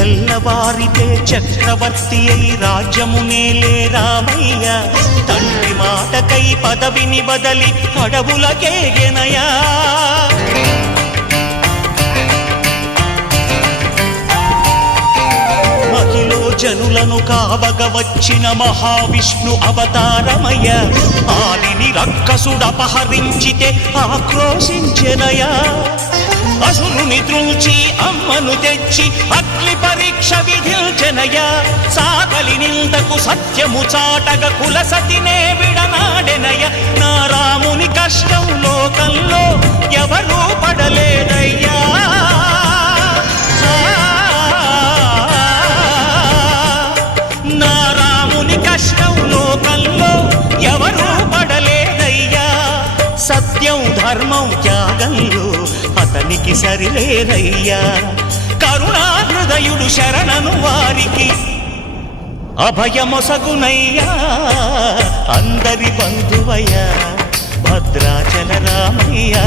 తెల్లవారితే చక్రవర్తి అయి రాజ్యమునేలే రామయ్య తండ్రి మాటకై పదవిని బదలి అడవులకేగెనయా మహిలో జనులను కావగ వచ్చిన మహావిష్ణు అవతారమయ్య ఆలిని రక్కసుడపహరించితే ఆక్రోశించెనయా అసురుని త్రుంచి అమ్మను తెచ్చి అగ్ని పరీక్ష విధించెనయా సాగలి నిందకు సత్యము చాటగ కులసతినే విడనాడెనయ నా రాముని కష్టం లోకంలో ఎవరూ పడలేదయ్యా నా రాముని కష్టం లోకంలో ఎవరూ పడలేదయ్యా సత్యం ధర్మం త్యాగంలో అతనికి సరిలేరయ్యా కరుణా హృదయుడు శరణను వారికి అభయమొసగునయ్యా అందరి బంధువయ్యా భద్రాచల రామయ్యా